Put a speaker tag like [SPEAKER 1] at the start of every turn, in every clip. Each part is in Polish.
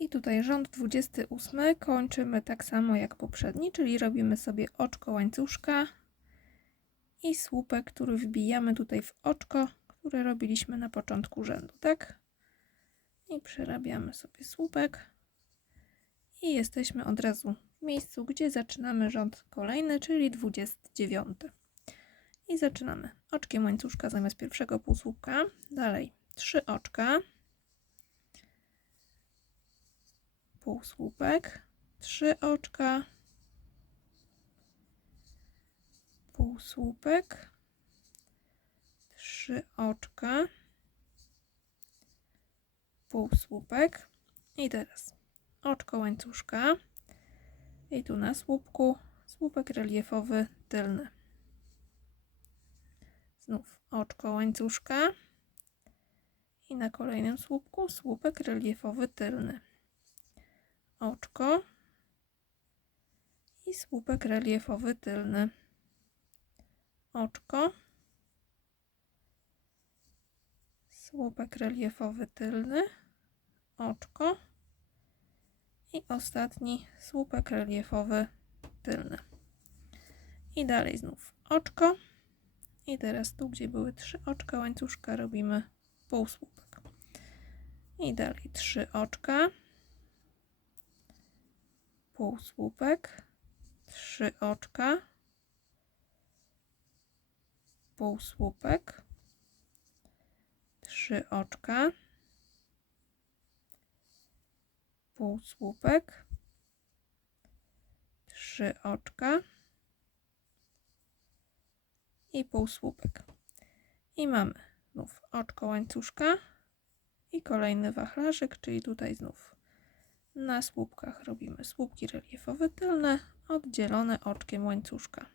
[SPEAKER 1] I tutaj rząd 28 kończymy tak samo jak poprzedni, czyli robimy sobie oczko łańcuszka i słupek, który wbijamy tutaj w oczko, które robiliśmy na początku rzędu, tak? I przerabiamy sobie słupek. I jesteśmy od razu w miejscu, gdzie zaczynamy rząd kolejny, czyli 29. I zaczynamy. Oczkiem łańcuszka zamiast pierwszego półsłupka, dalej trzy oczka, półsłupek, trzy oczka, półsłupek, trzy oczka, półsłupek i teraz oczko łańcuszka i tu na słupku słupek reliefowy tylny. Znów oczko łańcuszka i na kolejnym słupku słupek reliefowy tylny. Oczko i słupek reliefowy tylny. Oczko, słupek reliefowy tylny, oczko i ostatni słupek reliefowy tylny. I dalej znów oczko. I teraz tu, gdzie były trzy oczka łańcuszka, robimy półsłupek. I dalej trzy oczka, półsłupek, trzy oczka, półsłupek, trzy oczka, półsłupek, trzy oczka i półsłupek. I mamy znów oczko łańcuszka i kolejny wachlarzyk, czyli tutaj znów na słupkach robimy słupki reliefowe tylne, oddzielone oczkiem łańcuszka.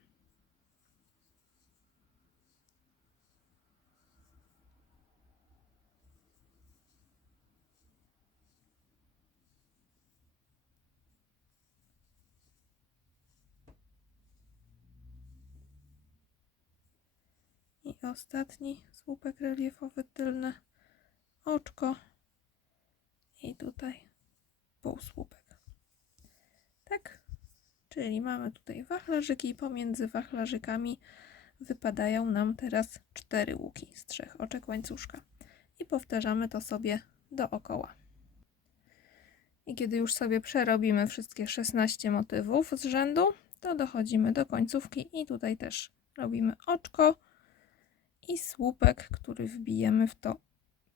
[SPEAKER 1] I ostatni słupek reliefowy tylny, oczko i tutaj półsłupek. Tak? Czyli mamy tutaj wachlarzyki i pomiędzy wachlarzykami wypadają nam teraz cztery łuki z trzech oczek łańcuszka. I powtarzamy to sobie dookoła. I kiedy już sobie przerobimy wszystkie 16 motywów z rzędu, to dochodzimy do końcówki i tutaj też robimy oczko i słupek, który wbijemy w to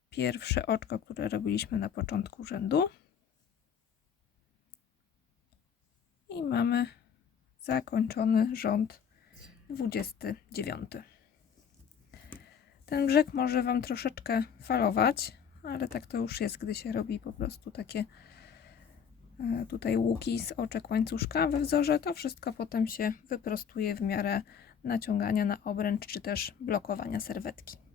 [SPEAKER 1] pierwsze oczko, które robiliśmy na początku rzędu. I mamy zakończony rząd 29. Ten brzeg może Wam troszeczkę falować, ale tak to już jest, gdy się robi po prostu takie e, tutaj łuki z oczek łańcuszka we wzorze. To wszystko potem się wyprostuje w miarę naciągania na obręcz czy też blokowania serwetki.